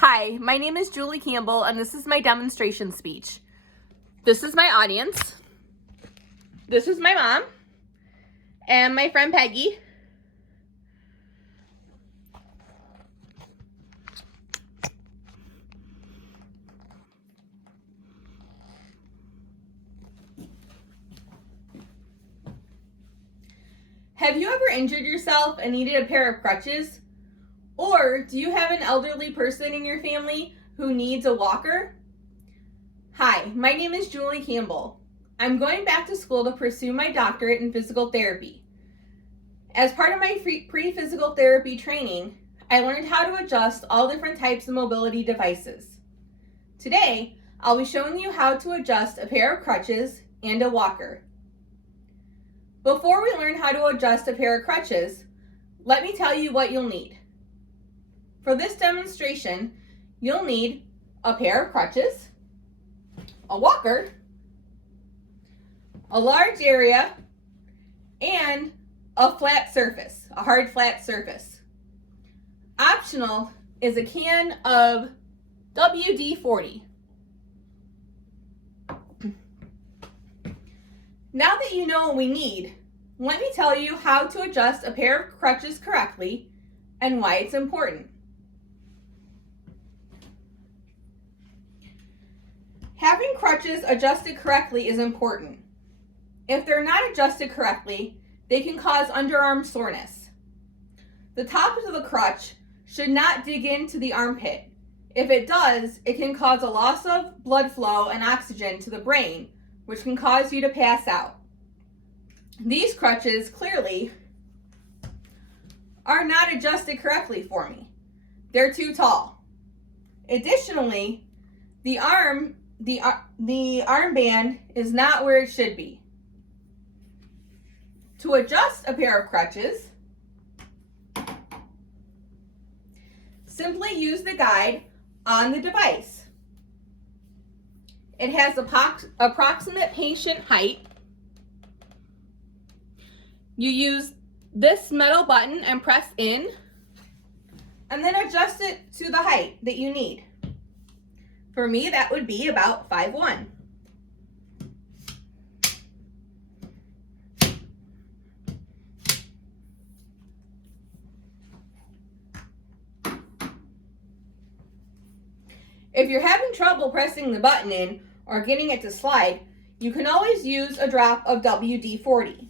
Hi, my name is Julie Campbell, and this is my demonstration speech. This is my audience. This is my mom and my friend Peggy. Have you ever injured yourself and needed a pair of crutches? Or do you have an elderly person in your family who needs a walker? Hi, my name is Julie Campbell. I'm going back to school to pursue my doctorate in physical therapy. As part of my pre-physical therapy training, I learned how to adjust all different types of mobility devices. Today, I'll be showing you how to adjust a pair of crutches and a walker. Before we learn how to adjust a pair of crutches, let me tell you what you'll need. For this demonstration, you'll need a pair of crutches, a walker, a large area, and a flat surface, a hard flat surface. Optional is a can of WD-40. Now that you know what we need, let me tell you how to adjust a pair of crutches correctly and why it's important. Having crutches adjusted correctly is important. If they're not adjusted correctly, they can cause underarm soreness. The top of the crutch should not dig into the armpit. If it does, it can cause a loss of blood flow and oxygen to the brain, which can cause you to pass out. These crutches clearly are not adjusted correctly for me. They're too tall. Additionally, the armband is not where it should be. To adjust a pair of crutches, simply use the guide on the device. It has approximate patient height. You use this metal button and press in, and then adjust it to the height that you need. For me, that would be about 5'1". If you're having trouble pressing the button in or getting it to slide, you can always use a drop of WD-40.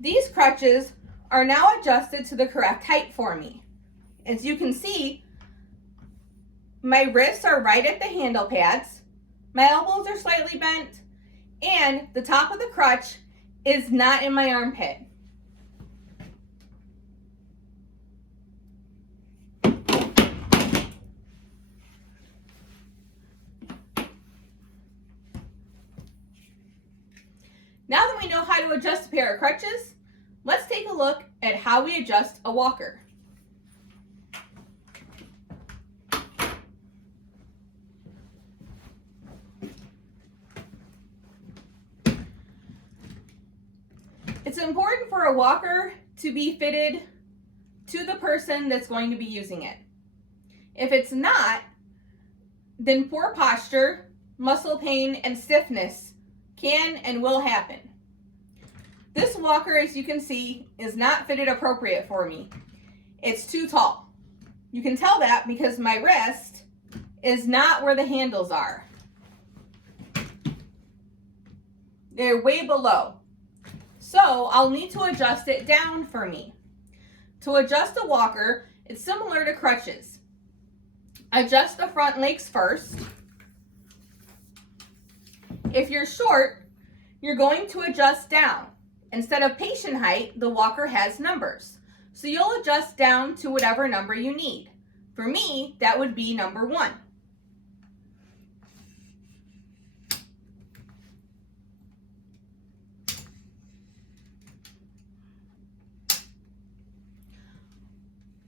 These crutches are now adjusted to the correct height for me. As you can see, my wrists are right at the handle pads, my elbows are slightly bent, and the top of the crutch is not in my armpit. Now that we know how to adjust a pair of crutches, let's take a look at how we adjust a walker. It's important for a walker to be fitted to the person that's going to be using it. If it's not, then poor posture, muscle pain, and stiffness can and will happen. This walker, as you can see, is not fitted appropriate for me. It's too tall. You can tell that because my wrist is not where the handles are. They're way below. So I'll need to adjust it down for me. To adjust a walker, it's similar to crutches. Adjust the front legs first. If you're short, you're going to adjust down. Instead of patient height, the walker has numbers. So you'll adjust down to whatever number you need. For me, that would be number 1.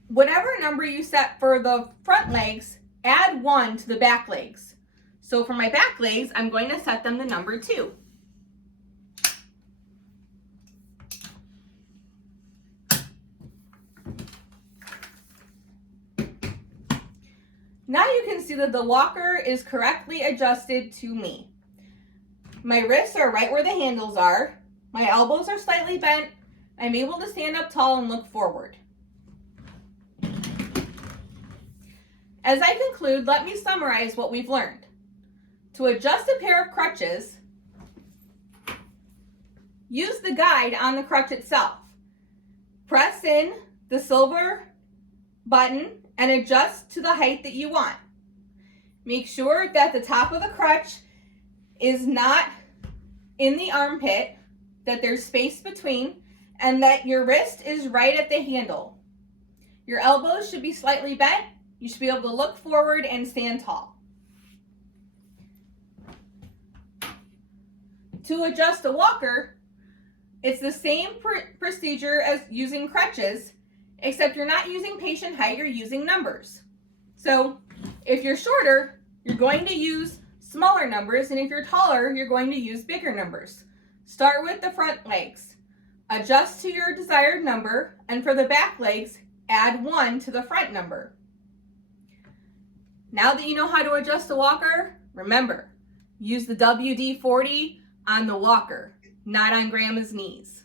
Whatever number you set for the front legs, add 1 to the back legs. So for my back legs, I'm going to set them to number 2. Now you can see that the walker is correctly adjusted to me. My wrists are right where the handles are. My elbows are slightly bent. I'm able to stand up tall and look forward. As I conclude, let me summarize what we've learned. To adjust a pair of crutches, use the guide on the crutch itself. Press in the silver button and adjust to the height that you want. Make sure that the top of the crutch is not in the armpit, that there's space between, and that your wrist is right at the handle. Your elbows should be slightly bent. You should be able to look forward and stand tall. To adjust a walker, it's the same procedure as using crutches, except you're not using patient height, you're using numbers. So if you're shorter, you're going to use smaller numbers, and if you're taller, you're going to use bigger numbers. Start with the front legs. Adjust to your desired number, and for the back legs, add 1 to the front number. Now that you know how to adjust a walker, remember, use the WD-40 on the walker, not on grandma's knees.